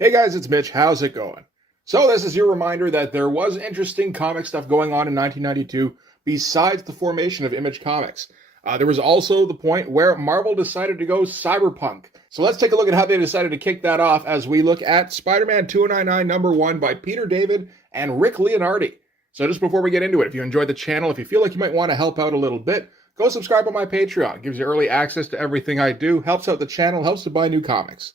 Hey guys, it's Mitch. How's it going? So this is your reminder that there was interesting comic stuff going on in 1992 besides the formation of Image Comics. There was also the point where Marvel decided to go cyberpunk. So let's take a look at how they decided to kick that off as we look at Spider-Man 2099 #1 by Peter David and Rick Leonardi. So just before we get into it, if you enjoyed the channel, if you feel like you might want to help out a little bit, go subscribe on my Patreon. It gives you early access to everything I do, helps out the channel, helps to buy new comics.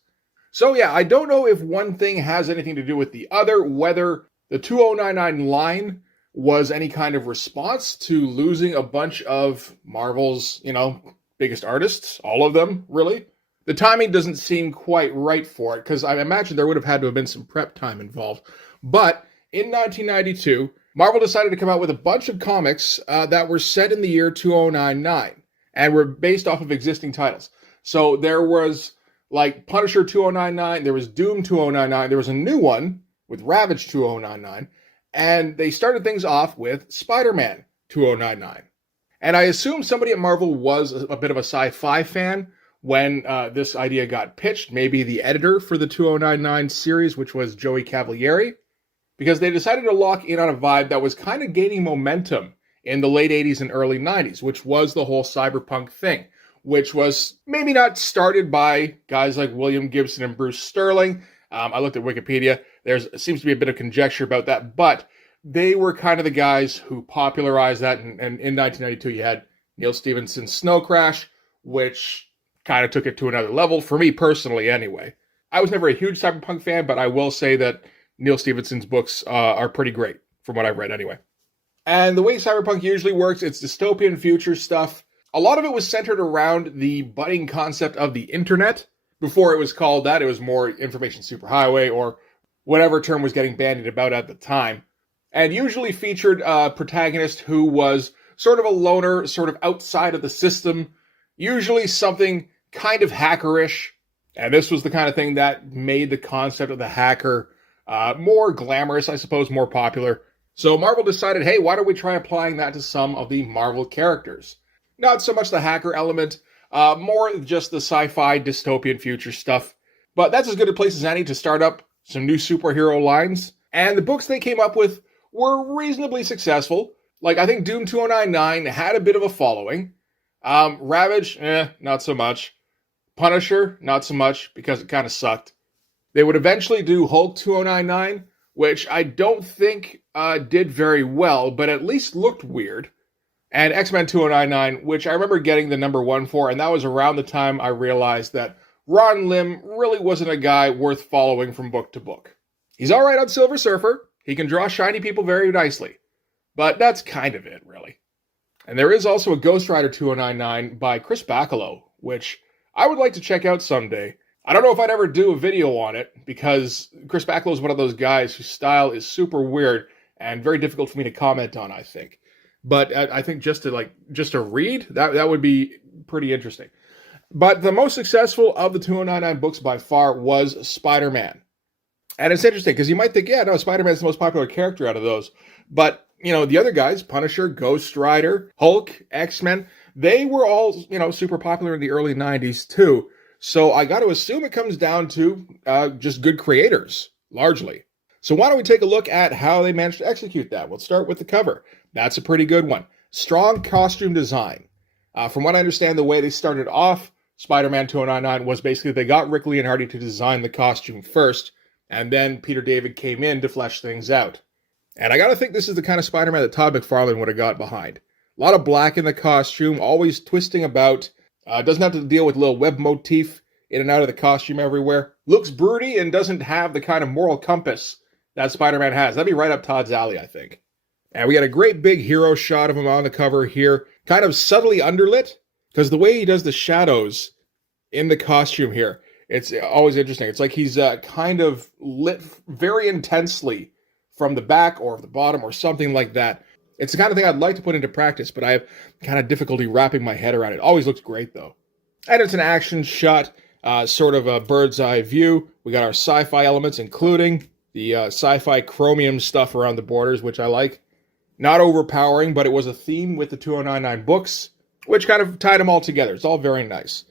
So yeah, I don't know if one thing has anything to do with the other, whether the 2099 line was any kind of response to losing a bunch of Marvel's, biggest artists, all of them, really. The timing doesn't seem quite right for it, because I imagine there would have had to have been some prep time involved. But in 1992, Marvel decided to come out with a bunch of comics that were set in the year 2099 and were based off of existing titles. So there was like Punisher 2099, there was Doom 2099, there was a new one with Ravage 2099, and they started things off with Spider-Man 2099. And I assume somebody at Marvel was a bit of a sci-fi fan when this idea got pitched, maybe the editor for the 2099 series, which was Joey Cavalieri, because they decided to lock in on a vibe that was kind of gaining momentum in the late 80s and early 90s, which was the whole cyberpunk thing, which was maybe not started by guys like William Gibson and Bruce Sterling. I looked at Wikipedia. There seems to be a bit of conjecture about that, but they were kind of the guys who popularized that. And in 1992, you had Neil Stephenson's Snow Crash, which kind of took it to another level, for me personally anyway. I was never a huge cyberpunk fan, but I will say that Neil Stephenson's books are pretty great, from what I've read anyway. And the way cyberpunk usually works, it's dystopian future stuff. A lot of it was centered around the budding concept of the internet. Before it was called that, it was more information superhighway or whatever term was getting bandied about at the time. And usually featured a protagonist who was sort of a loner, sort of outside of the system, usually something kind of hackerish. And this was the kind of thing that made the concept of the hacker more glamorous, I suppose, more popular. So Marvel decided, hey, why don't we try applying that to some of the Marvel characters? Not so much the hacker element, more just the sci-fi dystopian future stuff. But that's as good a place as any to start up some new superhero lines. And the books they came up with were reasonably successful. Like, I think Doom 2099 had a bit of a following. Ravage, not so much. Punisher, not so much, because it kind of sucked. They would eventually do Hulk 2099, which I don't think did very well, but at least looked weird. And X-Men 2099, which I remember getting the #1 for, and that was around the time I realized that Ron Lim really wasn't a guy worth following from book to book. He's alright on Silver Surfer, he can draw shiny people very nicely, but that's kind of it, really. And there is also a Ghost Rider 2099 by Chris Bachalo, which I would like to check out someday. I don't know if I'd ever do a video on it, because Chris Bachalo is one of those guys whose style is super weird and very difficult for me to comment on, I think. But I think just to read, that would be pretty interesting. But the most successful of the 2099 books by far was Spider-Man. And it's interesting, because you might think, yeah, no, Spider-Man's the most popular character out of those. But, the other guys, Punisher, Ghost Rider, Hulk, X-Men, they were all, super popular in the early 90s too. So I got to assume it comes down to just good creators, largely. So why don't we take a look at how they managed to execute that? We'll start with the cover. That's a pretty good one. Strong costume design. From what I understand, the way they started off Spider-Man 2099 was basically they got Rick Leonardi to design the costume first, and then Peter David came in to flesh things out. And I gotta think this is the kind of Spider-Man that Todd McFarlane would have got behind. A lot of black in the costume, always twisting about. Doesn't have to deal with little web motif in and out of the costume everywhere. Looks broody and doesn't have the kind of moral compass that Spider-Man has. That'd be right up Todd's alley, I think. And we got a great big hero shot of him on the cover here, kind of subtly underlit, because the way he does the shadows in the costume here, it's always interesting. It's like he's kind of lit very intensely from the back or the bottom or something like that. It's the kind of thing I'd like to put into practice, but I have kind of difficulty wrapping my head around it. Always looks great, though. And it's an action shot, sort of a bird's eye view. We got our sci-fi elements, including the sci-fi chromium stuff around the borders, which I like. Not overpowering, but it was a theme with the 2099 books, which kind of tied them all together. It's all very nice.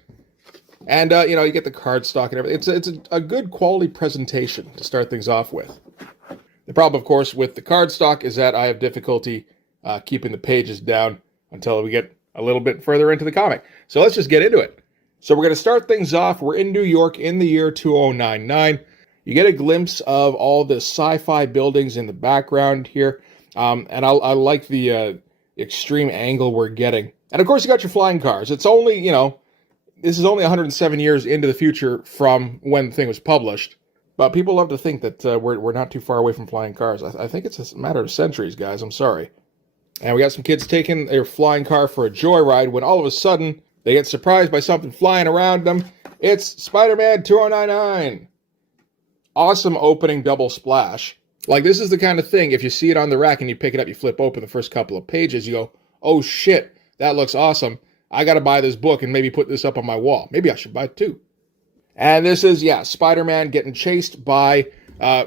And, you get the cardstock and everything. It's a good quality presentation to start things off with. The problem, of course, with the cardstock is that I have difficulty keeping the pages down until we get a little bit further into the comic. So let's just get into it. So we're going to start things off. We're in New York in the year 2099. You get a glimpse of all the sci-fi buildings in the background here. And I like the extreme angle we're getting. And of course, you got your flying cars. It's only, this is only 107 years into the future from when the thing was published. But people love to think that we're not too far away from flying cars. I think it's a matter of centuries, guys. I'm sorry. And we got some kids taking their flying car for a joyride when all of a sudden they get surprised by something flying around them. It's Spider-Man 2099. Awesome opening double splash. Like, this is the kind of thing, if you see it on the rack and you pick it up, you flip open the first couple of pages, you go, oh shit, that looks awesome. I gotta buy this book and maybe put this up on my wall. Maybe I should buy it too. And this is, Spider-Man getting chased by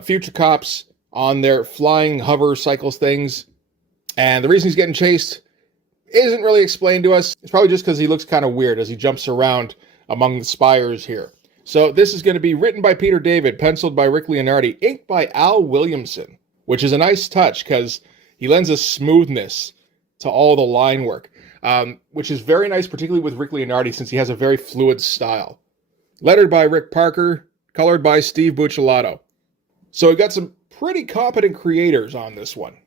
future cops on their flying hover cycles things. And the reason he's getting chased isn't really explained to us. It's probably just because he looks kind of weird as he jumps around among the spires here. So this is going to be written by Peter David, penciled by Rick Leonardi, inked by Al Williamson, which is a nice touch because he lends a smoothness to all the line work, which is very nice, particularly with Rick Leonardi, since he has a very fluid style. Lettered by Rick Parker, colored by Steve Buccellato. So we got some pretty competent creators on this one.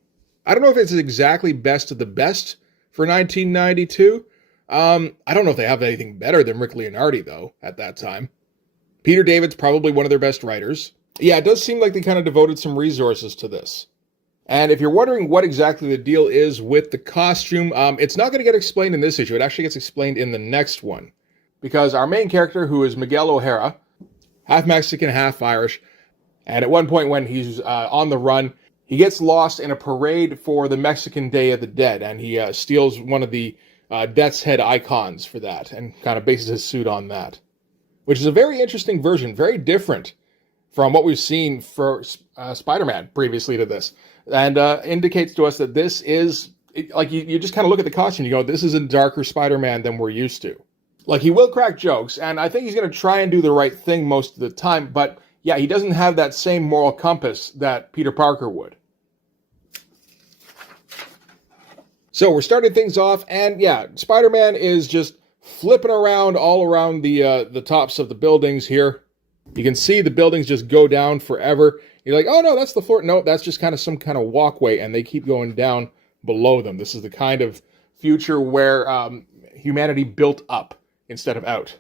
I don't know if it's exactly best of the best for 1992. I don't know if they have anything better than Rick Leonardi, though, at that time. Peter David's probably one of their best writers. Yeah, it does seem like they kind of devoted some resources to this. And if you're wondering what exactly the deal is with the costume, it's not going to get explained in this issue. It actually gets explained in the next one. Because our main character, who is Miguel O'Hara, half Mexican, half Irish, and at one point when he's on the run, he gets lost in a parade for the Mexican Day of the Dead, and he steals one of the Death's Head icons for that, and kind of bases his suit on that. Which is a very interesting version, very different from what we've seen for Spider-Man previously to this, and indicates to us that this is, like, you just kind of look at the costume, you go, this is a darker Spider-Man than we're used to. Like, he will crack jokes, and I think he's going to try and do the right thing most of the time, but yeah, he doesn't have that same moral compass that Peter Parker would. So we're starting things off, and yeah, Spider-Man is just flipping around all around the tops of the buildings here. You can see the buildings just go down forever. You're like, oh no, that's the floor. No, that's just kind of some kind of walkway, and they keep going down below them. This is the kind of future where humanity built up instead of out.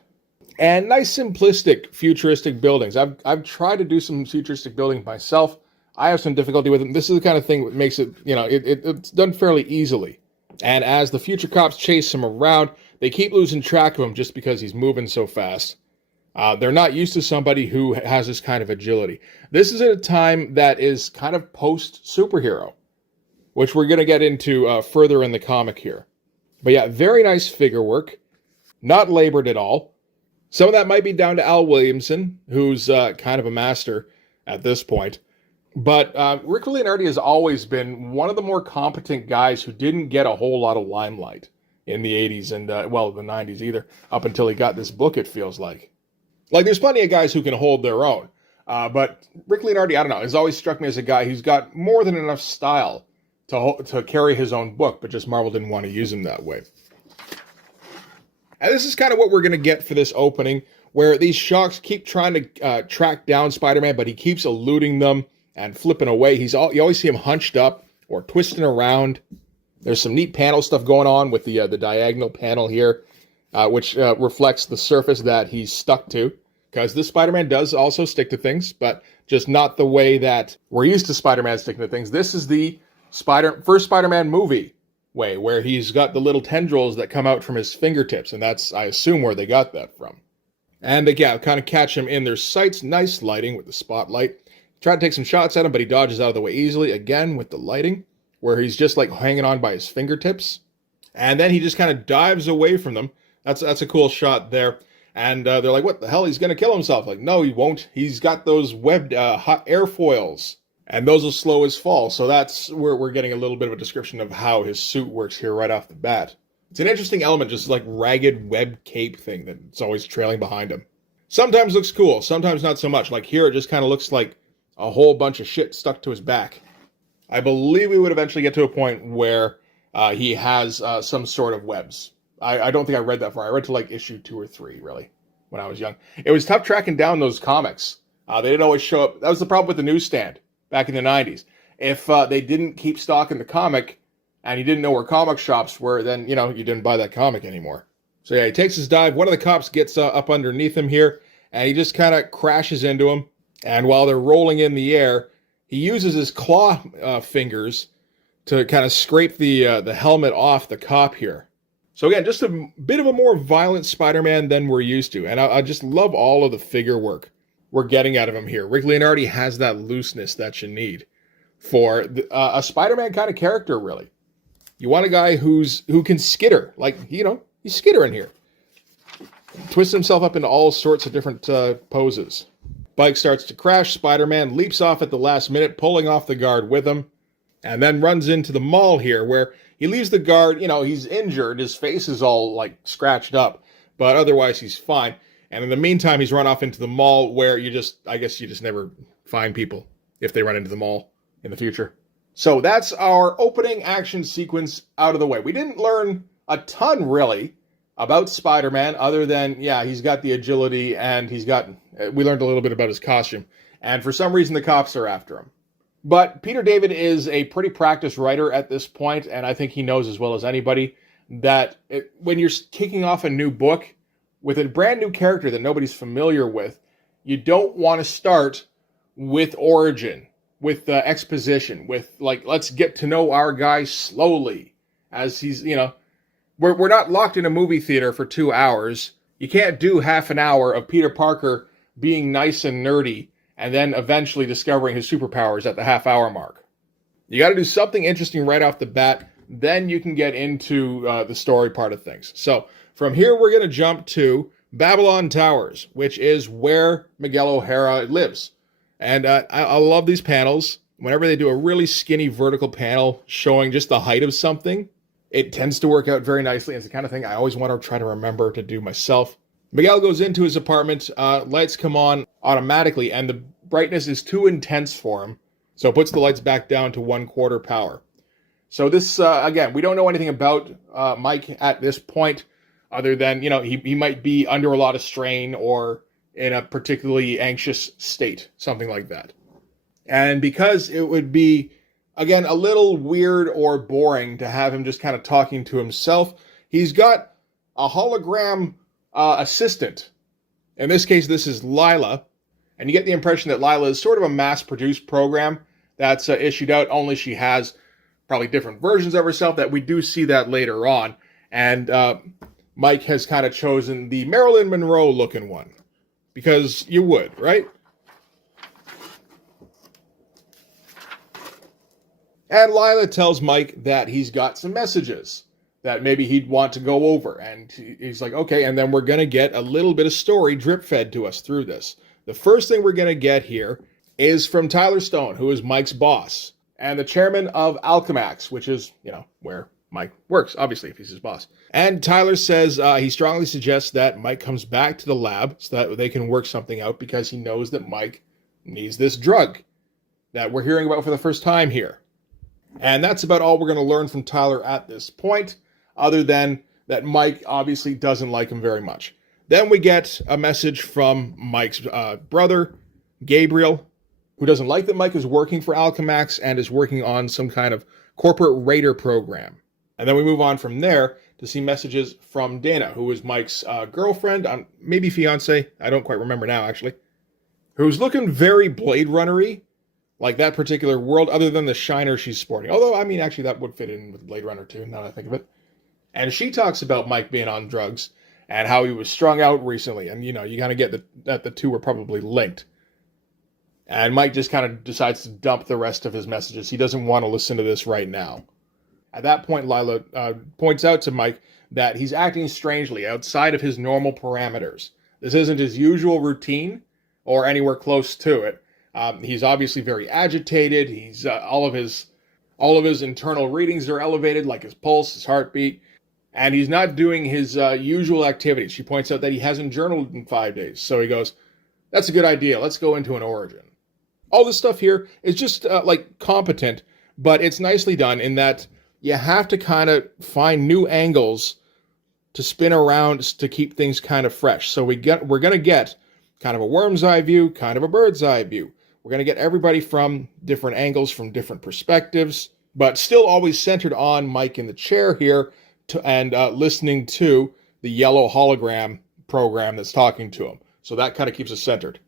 And nice simplistic futuristic buildings. I've tried to do some futuristic buildings myself. I have some difficulty with them. This is the kind of thing that makes it, it's done fairly easily. And as the future cops chase him around, they keep losing track of him just because he's moving so fast. They're not used to somebody who has this kind of agility. This is at a time that is kind of post-superhero, which we're going to get into further in the comic here. But yeah, very nice figure work. Not labored at all. Some of that might be down to Al Williamson, who's kind of a master at this point. But Rick Leonardi has always been one of the more competent guys who didn't get a whole lot of limelight in the 80s and, the 90s either, up until he got this book, it feels like. Like, there's plenty of guys who can hold their own. But Rick Leonardi, I don't know, has always struck me as a guy who's got more than enough style to carry his own book, but just Marvel didn't want to use him that way. And this is kind of what we're going to get for this opening, where these Shocks keep trying to track down Spider-Man, but he keeps eluding them and flipping away. You always see him hunched up or twisting around. There's some neat panel stuff going on with the diagonal panel here, which reflects the surface that he's stuck to. Because this Spider-Man does also stick to things, but just not the way that we're used to Spider-Man sticking to things. This is the first Spider-Man movie way, where he's got the little tendrils that come out from his fingertips, and that's, I assume, where they got that from. And again, kind of catch him in their sights. Nice lighting with the spotlight. Try to take some shots at him, but he dodges out of the way easily, again with the lighting, where he's just like hanging on by his fingertips. And then he just kind of dives away from them. That's a cool shot there. And they're like, what the hell? He's going to kill himself. Like, no, he won't. He's got those webbed hot airfoils, and those will slow his fall. So that's where we're getting a little bit of a description of how his suit works here right off the bat. It's an interesting element, just like ragged web cape thing that's always trailing behind him. Sometimes looks cool, sometimes not so much. Like here, it just kind of looks like a whole bunch of shit stuck to his back. I believe we would eventually get to a point where he has some sort of webs. I don't think I read that far. I read to like issue 2 or 3, really, when I was young. It was tough tracking down those comics. They didn't always show up. That was the problem with the newsstand back in the 90s. If they didn't keep stock in the comic and you didn't know where comic shops were, then, you didn't buy that comic anymore. So yeah, he takes his dive. One of the cops gets up underneath him here, and he just kind of crashes into him. And while they're rolling in the air, he uses his claw fingers to kind of scrape the helmet off the cop here. So again, just a bit of a more violent Spider-Man than we're used to. And I just love all of the figure work we're getting out of him here. Rick Leonardi has that looseness that you need for a Spider-Man kind of character, really. You want a guy who can skitter. Like, he's skittering here. Twists himself up into all sorts of different poses. Bike starts to crash. Spider-Man leaps off at the last minute, pulling off the guard with him, and then runs into the mall here, where he leaves the guard. He's injured. His face is all, like, scratched up, but otherwise he's fine. And in the meantime, he's run off into the mall, where I guess you just never find people if they run into the mall in the future. So that's our opening action sequence out of the way. We didn't learn a ton, really, about Spider-Man, other than, he's got the agility, and we learned a little bit about his costume. And for some reason, the cops are after him. But Peter David is a pretty practiced writer at this point, and I think he knows as well as anybody that when you're kicking off a new book with a brand new character that nobody's familiar with, you don't want to start with origin, with exposition, with, like, let's get to know our guy slowly as he's, we're not locked in a movie theater for 2 hours. You can't do half an hour of Peter Parker being nice and nerdy and then eventually discovering his superpowers at the half-hour mark. You got to do something interesting right off the bat. Then you can get into the story part of things. So from here, we're going to jump to Babylon Towers, which is where Miguel O'Hara lives. And I love these panels. Whenever they do a really skinny vertical panel showing just the height of something, it tends to work out very nicely. It's the kind of thing I always want to try to remember to do myself. Miguel goes into his apartment, lights come on automatically, and the brightness is too intense for him, so it puts the lights back down to 1/4 power. So this, again, we don't know anything about Mike at this point, other than, he might be under a lot of strain or in a particularly anxious state, something like that. And because it would be, again, a little weird or boring to have him just kind of talking to himself, he's got a hologram assistant. In this case, this is Lila. And you get the impression that Lila is sort of a mass-produced program that's issued out, only she has probably different versions of herself, that we do see that later on. And Mike has kind of chosen the Marilyn Monroe-looking one. Because you would, right? And Lila tells Mike that he's got some messages that maybe he'd want to go over. And he's like, okay, and then we're going to get a little bit of story drip-fed to us through this. The first thing we're going to get here is from Tyler Stone, who is Mike's boss, and the chairman of Alchemax, which is, where Mike works, obviously, if he's his boss. And Tyler says he strongly suggests that Mike comes back to the lab so that they can work something out, because he knows that Mike needs this drug that we're hearing about for the first time here. And that's about all we're going to learn from Tyler at this point, other than that Mike obviously doesn't like him very much. Then we get a message from Mike's brother, Gabriel, who doesn't like that Mike is working for Alchemax and is working on some kind of corporate raider program. And then we move on from there to see messages from Dana, who is Mike's girlfriend, maybe fiance, I don't quite remember now, actually, who's looking very Blade Runner-y, like that particular world, other than the shiner she's sporting. Although, actually, that would fit in with Blade Runner, too, now that I think of it. And she talks about Mike being on drugs and how he was strung out recently. And, you kind of get that the two were probably linked. And Mike just kind of decides to dump the rest of his messages. He doesn't want to listen to this right now. At that point, Lila points out to Mike that he's acting strangely outside of his normal parameters. This isn't his usual routine or anywhere close to it. He's obviously very agitated. He's all of his internal readings are elevated, like his pulse, his heartbeat. And he's not doing his usual activities. She points out that he hasn't journaled in 5 days. So he goes, that's a good idea. Let's go into an origin. All this stuff here is just like competent, but it's nicely done in that you have to kind of find new angles to spin around to keep things kind of fresh. So we're going to get kind of a worm's eye view, kind of a bird's eye view. We're going to get everybody from different angles, from different perspectives, but still always centered on Mike in the chair here and listening to the yellow hologram program that's talking to him. So that kind of keeps us centered.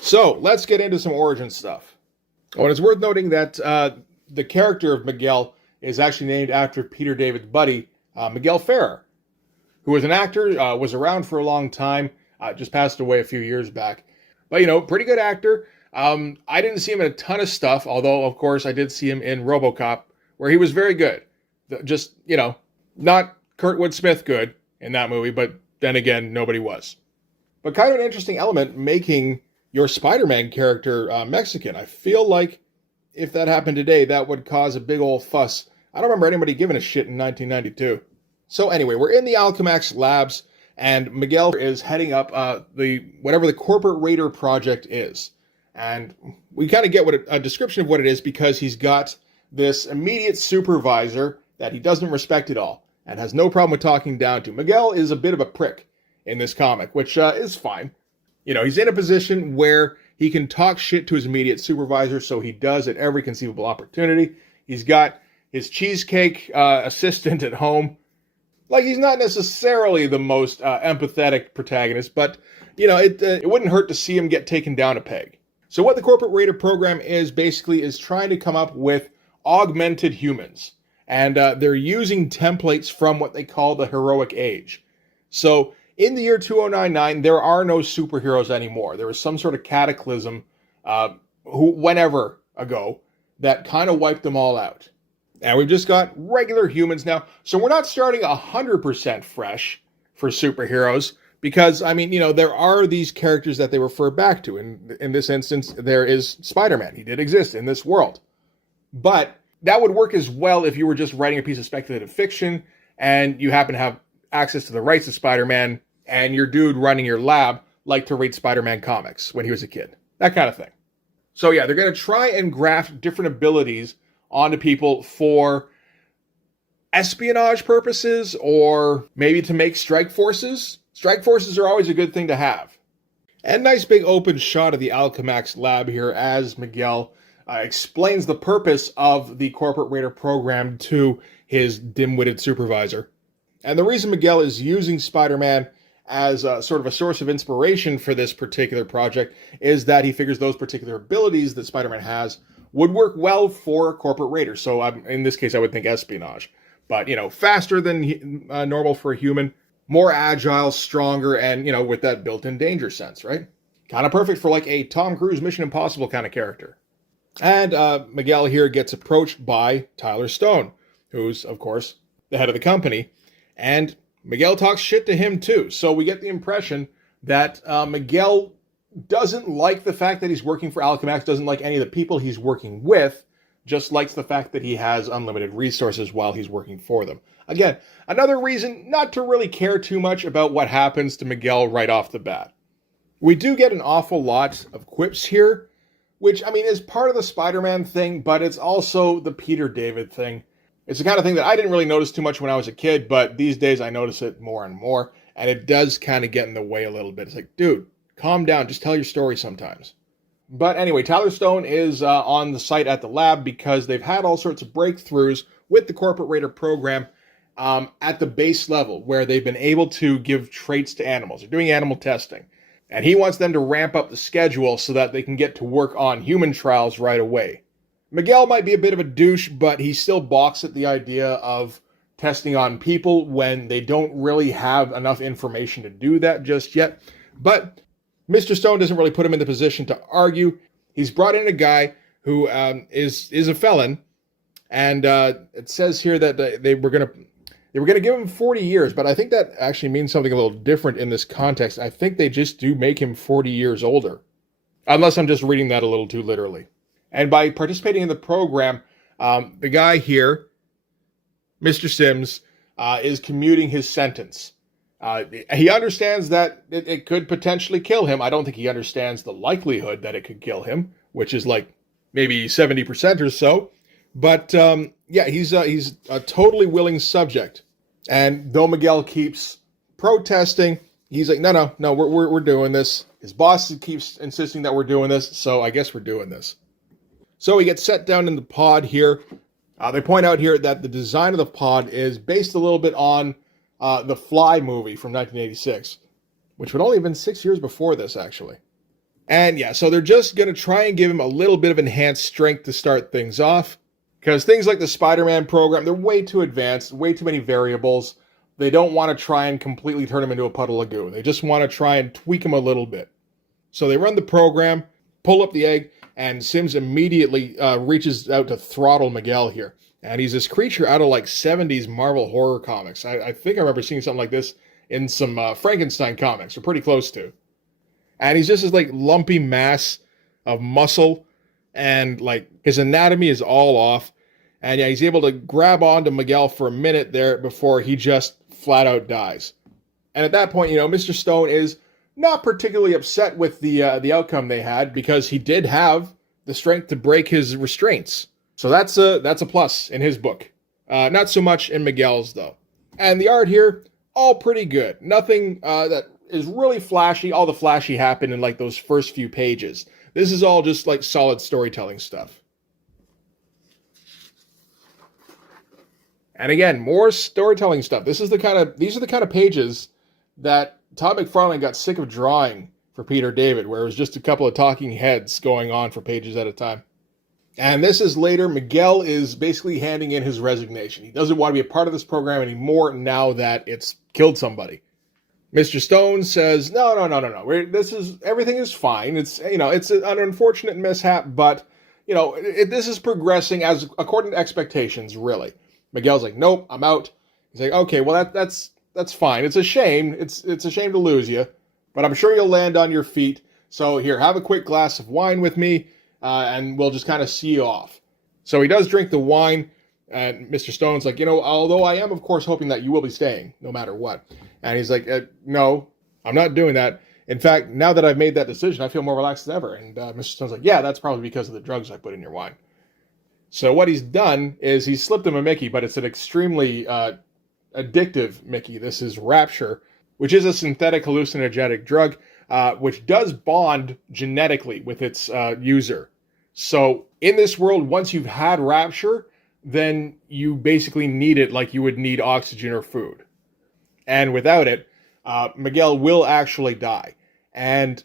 So let's get into some origin stuff. Oh, and it's worth noting that the character of Miguel is actually named after Peter David's buddy, Miguel Ferrer, who was an actor, was around for a long time, just passed away a few years back. But, you know, pretty good actor. I didn't see him in a ton of stuff, although, of course, I did see him in RoboCop, where he was very good. Just, you know, not Kurtwood Smith good in that movie, but then again, nobody was. But kind of an interesting element making your Spider-Man character Mexican. I feel like if that happened today, that would cause a big old fuss. I don't remember anybody giving a shit in 1992. So anyway, we're in the Alchemax labs, and Miguel is heading up whatever the Corporate Raider project is. And we kind of get a description of what it is because he's got this immediate supervisor that he doesn't respect at all and has no problem with talking down to. Miguel is a bit of a prick in this comic, which is fine. You know, he's in a position where he can talk shit to his immediate supervisor, so he does at every conceivable opportunity. He's got his cheesecake assistant at home. Like, he's not necessarily the most empathetic protagonist, but, you know, it wouldn't hurt to see him get taken down a peg. So what the Corporate Raider program is basically is trying to come up with augmented humans. And they're using templates from what they call the heroic age. So in the year 2099, there are no superheroes anymore. There was some sort of cataclysm whenever ago that kind of wiped them all out. And we've just got regular humans now. So we're not starting 100% fresh for superheroes because, I mean, you know, there are these characters that they refer back to. In this instance, there is Spider-Man. He did exist in this world. But that would work as well if you were just writing a piece of speculative fiction and you happen to have access to the rights of Spider-Man and your dude running your lab liked to read Spider-Man comics when he was a kid. That kind of thing. So yeah, they're going to try and graft different abilities onto people for espionage purposes or maybe to make strike forces. Strike forces are always a good thing to have. And nice big open shot of the Alchemax lab here as Miguel explains the purpose of the Corporate Raider program to his dim-witted supervisor. And the reason Miguel is using Spider-Man as sort of a source of inspiration for this particular project is that he figures those particular abilities that Spider-Man has would work well for Corporate Raiders. So in this case, I would think espionage. But, you know, faster than normal for a human, more agile, stronger, and, you know, with that built-in danger sense, right? Kind of perfect for like a Tom Cruise Mission Impossible kind of character. And Miguel here gets approached by Tyler Stone, who's, of course, the head of the company. And Miguel talks shit to him, too. So we get the impression that Miguel doesn't like the fact that he's working for Alchemax, doesn't like any of the people he's working with, just likes the fact that he has unlimited resources while he's working for them. Again, another reason not to really care too much about what happens to Miguel right off the bat. We do get an awful lot of quips here, which, I mean, is part of the Spider-Man thing, but it's also the Peter David thing. It's the kind of thing that I didn't really notice too much when I was a kid, but these days I notice it more and more, and it does kind of get in the way a little bit. It's like, dude, calm down, just tell your story sometimes. But anyway, Tyler Stone is on the site at the lab because they've had all sorts of breakthroughs with the Corporate Raider program at the base level, where they've been able to give traits to animals. They're doing animal testing. And he wants them to ramp up the schedule so that they can get to work on human trials right away. Miguel might be a bit of a douche, but he still balks at the idea of testing on people when they don't really have enough information to do that just yet. But Mr. Stone doesn't really put him in the position to argue. He's brought in a guy who is a felon, and it says here that they were going to give him 40 years, but I think that actually means something a little different in this context. I think they just do make him 40 years older, unless I'm just reading that a little too literally. And by participating in the program, the guy here Mr. Sims is commuting his sentence. He understands that it could potentially kill him. I don't think he understands the likelihood that it could kill him, which is like maybe 70% or so. But yeah, he's a totally willing subject. And though Miguel keeps protesting, he's like, no, we're doing this. His boss keeps insisting that we're doing this, so I guess we're doing this. So he gets set down in the pod here. They point out here that the design of the pod is based a little bit on the Fly movie from 1986, which would only have been 6 years before this, actually. And yeah, so they're just going to try and give him a little bit of enhanced strength to start things off, because things like the Spider-Man program, they're way too advanced, way too many variables. They don't want to try and completely turn him into a puddle of goo. They just want to try and tweak him a little bit. So they run the program, pull up the egg, and Sims immediately reaches out to throttle Miguel here. And he's this creature out of like 70s Marvel horror comics. I think I remember seeing something like this in some Frankenstein comics, or pretty close to. And he's just this like lumpy mass of muscle, and like his anatomy is all off. And yeah, he's able to grab onto Miguel for a minute there before he just flat out dies. And at that point, Mr. Stone is not particularly upset with the outcome they had, because he did have the strength to break his restraints. So that's a plus in his book. Not so much in Miguel's, though. And the art here, all pretty good. Nothing that is really flashy. All the flashy happened in like those first few pages. This is all just like solid storytelling stuff. And again, more storytelling stuff. These are the kind of pages that Todd McFarlane got sick of drawing for Peter David, where it was just a couple of talking heads going on for pages at a time. And this is later. Miguel is basically handing in his resignation. He doesn't want to be a part of this program anymore now that it's killed somebody. Mr. Stone says, no. Everything is fine. It's an unfortunate mishap, but this is progressing as according to expectations, really. Miguel's like, nope, I'm out. He's like, okay, well that's fine. It's a shame. It's a shame to lose you, but I'm sure you'll land on your feet. So here, have a quick glass of wine with me, and we'll just kind of see you off. So he does drink the wine, and Mr. Stone's like, although I am, of course, hoping that you will be staying, no matter what. And he's like, no, I'm not doing that. In fact, now that I've made that decision, I feel more relaxed than ever. And Mr. Stone's like, yeah, that's probably because of the drugs I put in your wine. So what he's done is he's slipped him a Mickey, but it's an extremely addictive Mickey. This is Rapture, which is a synthetic hallucinogenic drug, which does bond genetically with its user. So in this world, once you've had Rapture, then you basically need it like you would need oxygen or food. And without it, Miguel will actually die. And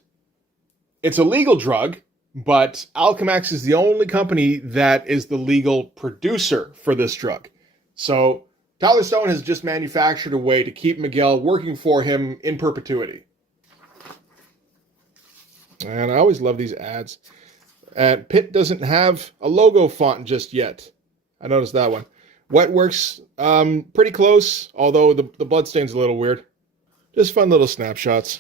it's a legal drug, but Alchemax is the only company that is the legal producer for this drug. So Tyler Stone has just manufactured a way to keep Miguel working for him in perpetuity. And I always love these ads. And Pitt doesn't have a logo font just yet. I noticed that one. Wetworks, pretty close, although the bloodstain's a little weird. Just fun little snapshots.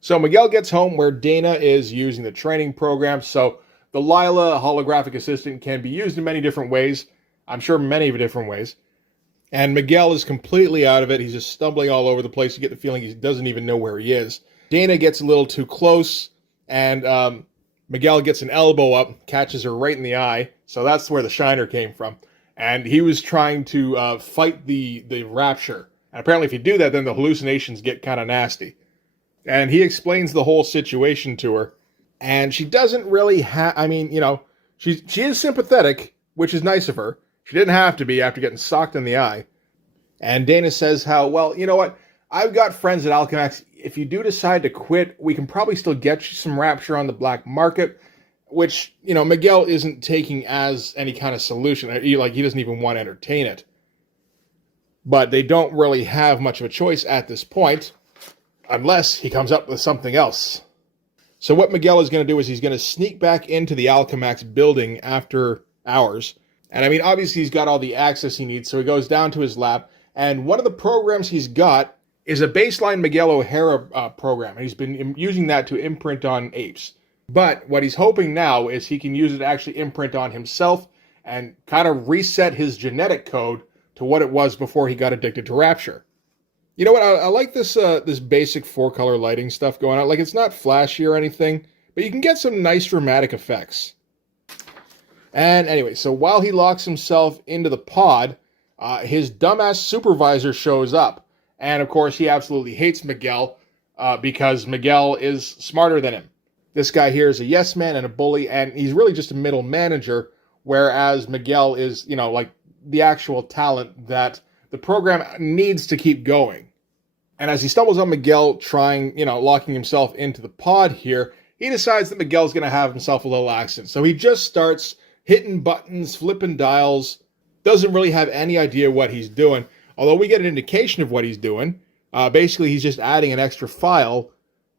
So Miguel gets home where Dana is using the training program. So the Lila holographic assistant can be used in many different ways. I'm sure many different ways. And Miguel is completely out of it. He's just stumbling all over the place. You get the feeling he doesn't even know where he is. Dana gets a little too close, and Miguel gets an elbow up, catches her right in the eye. So that's where the shiner came from. And he was trying to fight the Rapture. And apparently if you do that, then the hallucinations get kind of nasty. And he explains the whole situation to her. And she doesn't really she is sympathetic, which is nice of her. She didn't have to be after getting socked in the eye. And Dana says how, well, you know what? I've got friends at Alchemax. If you do decide to quit, we can probably still get you some Rapture on the black market, which, Miguel isn't taking as any kind of solution. He doesn't even want to entertain it. But they don't really have much of a choice at this point, unless he comes up with something else. So what Miguel is going to do is he's going to sneak back into the Alchemax building after hours. And obviously he's got all the access he needs, so he goes down to his lab. And one of the programs he's got is a baseline Miguel O'Hara program. And he's been using that to imprint on apes. But what he's hoping now is he can use it to actually imprint on himself and kind of reset his genetic code to what it was before he got addicted to Rapture. You know what? I like this this basic 4-color lighting stuff going on. Like, it's not flashy or anything, but you can get some nice dramatic effects. And anyway, so while he locks himself into the pod, his dumbass supervisor shows up. And of course, he absolutely hates Miguel because Miguel is smarter than him. This guy here is a yes man and a bully, and he's really just a middle manager, whereas Miguel is, you know, like the actual talent that the program needs to keep going. And as he stumbles on Miguel trying, you know, locking himself into the pod here, he decides that Miguel's going to have himself a little accident. So he just starts hitting buttons, flipping dials, doesn't really have any idea what he's doing. Although we get an indication of what he's doing. Basically, he's just adding an extra file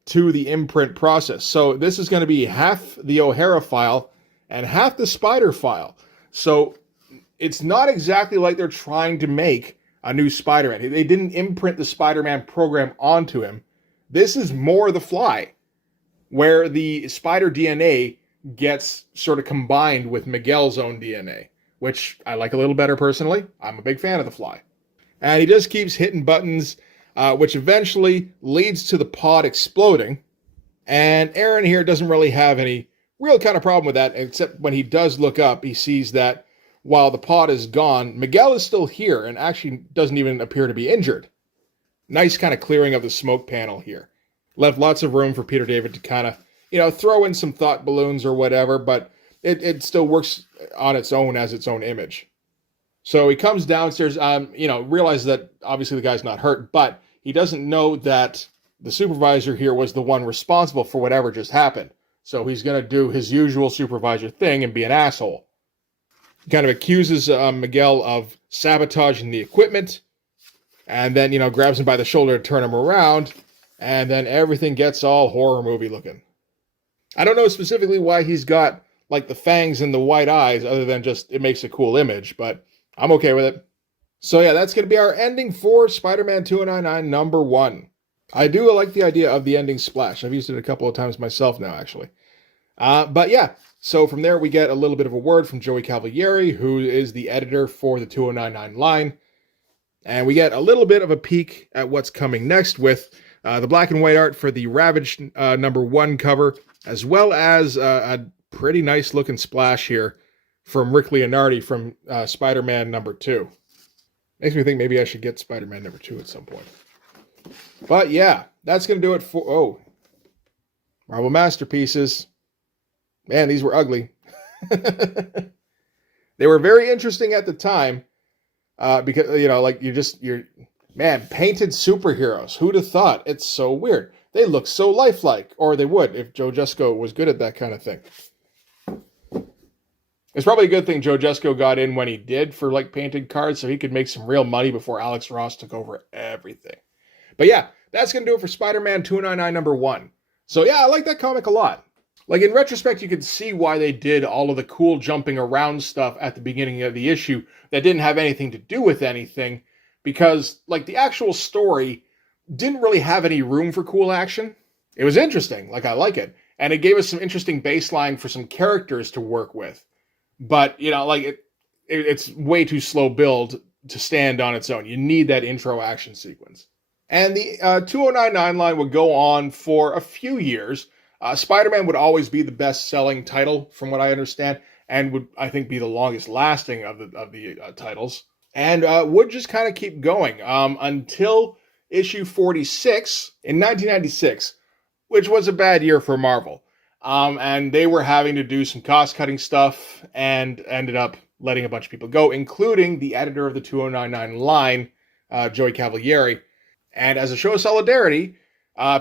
to the imprint process. So this is going to be half the O'Hara file and half the Spider file. So it's not exactly like they're trying to make a new Spider-Man. They didn't imprint the Spider-Man program onto him. This is more The Fly, where the Spider DNA gets sort of combined with Miguel's own DNA, which I like a little better personally. I'm a big fan of The Fly. And he just keeps hitting buttons, which eventually leads to the pod exploding. And Aaron here doesn't really have any real kind of problem with that, except when he does look up, he sees that while the pod is gone, Miguel is still here and actually doesn't even appear to be injured. Nice kind of clearing of the smoke panel here. Left lots of room for Peter David to kind of, you know, throw in some thought balloons or whatever, but it still works on its own as its own image. So he comes downstairs, you know, realizes that obviously the guy's not hurt, but he doesn't know that the supervisor here was the one responsible for whatever just happened. So he's going to do his usual supervisor thing and be an asshole. He kind of accuses Miguel of sabotaging the equipment, and then, you know, grabs him by the shoulder to turn him around, and then everything gets all horror movie looking. I don't know specifically why he's got, like, the fangs and the white eyes, other than just it makes a cool image, but I'm okay with it. So yeah, that's going to be our ending for Spider-Man 2099 number 1. I do like the idea of the ending splash. I've used it a couple of times myself now, actually. But yeah, so from there we get a little bit of a word from Joey Cavalieri, who is the editor for the 2099 line. And we get a little bit of a peek at what's coming next with the black and white art for the Ravage number 1 cover, as well as a pretty nice looking splash here from Rick Leonardi from Spider-Man number 2. Makes me think maybe I should get Spider-Man number 2 at some point. But yeah, that's going to do it for... Marvel Masterpieces. Man, these were ugly. They were very interesting at the time. Because, you know, like, man, painted superheroes. Who'd have thought? It's so weird. They look so lifelike. Or they would, if Joe Jusko was good at that kind of thing. It's probably a good thing Joe Jusko got in when he did for, like, painted cards, so he could make some real money before Alex Ross took over everything. But yeah, that's going to do it for Spider-Man 299 number 1. So yeah, I like that comic a lot. Like, in retrospect, you could see why they did all of the cool jumping around stuff at the beginning of the issue that didn't have anything to do with anything, because, like, the actual story didn't really have any room for cool action. It was interesting, like, I like it. And it gave us some interesting baseline for some characters to work with. But, you know, like, it's way too slow build to stand on its own. You need that intro action sequence. And the 2099 line would go on for a few years. Spider-Man would always be the best-selling title, from what I understand, and would, I think, be the longest-lasting of the titles. And would just kind of keep going until issue 46 in 1996, which was a bad year for Marvel. And they were having to do some cost-cutting stuff and ended up letting a bunch of people go, including the editor of the 2099 line, Joey Cavalieri. And as a show of solidarity,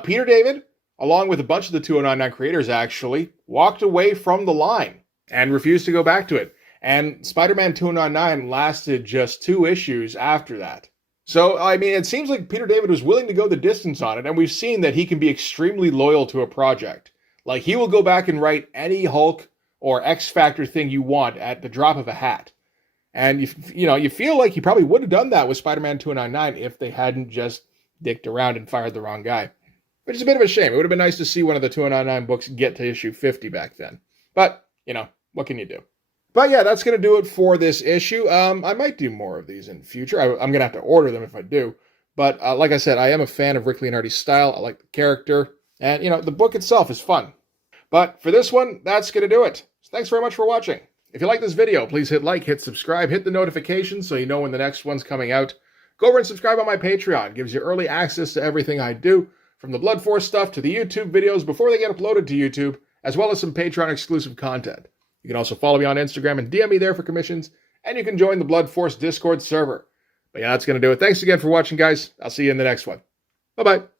Peter David, along with a bunch of the 2099 creators actually, walked away from the line and refused to go back to it. And Spider-Man 2099 lasted just 2 issues after that. So, I mean, it seems like Peter David was willing to go the distance on it, and we've seen that he can be extremely loyal to a project. Like, he will go back and write any Hulk or X-Factor thing you want at the drop of a hat. And, you feel like he probably would have done that with Spider-Man 299 if they hadn't just dicked around and fired the wrong guy. Which is a bit of a shame. It would have been nice to see one of the 299 books get to issue 50 back then. But, what can you do? But yeah, that's going to do it for this issue. I might do more of these in the future. I'm going to have to order them if I do. But like I said, I am a fan of Rick Leonardi's style. I like the character. And, the book itself is fun. But for this one, that's going to do it. So thanks very much for watching. If you like this video, please hit like, hit subscribe, hit the notifications so you know when the next one's coming out. Go over and subscribe on my Patreon. It gives you early access to everything I do, from the Blood Force stuff to the YouTube videos before they get uploaded to YouTube, as well as some Patreon exclusive content. You can also follow me on Instagram and DM me there for commissions, and you can join the Blood Force Discord server. But yeah, that's going to do it. Thanks again for watching, guys. I'll see you in the next one. Bye-bye.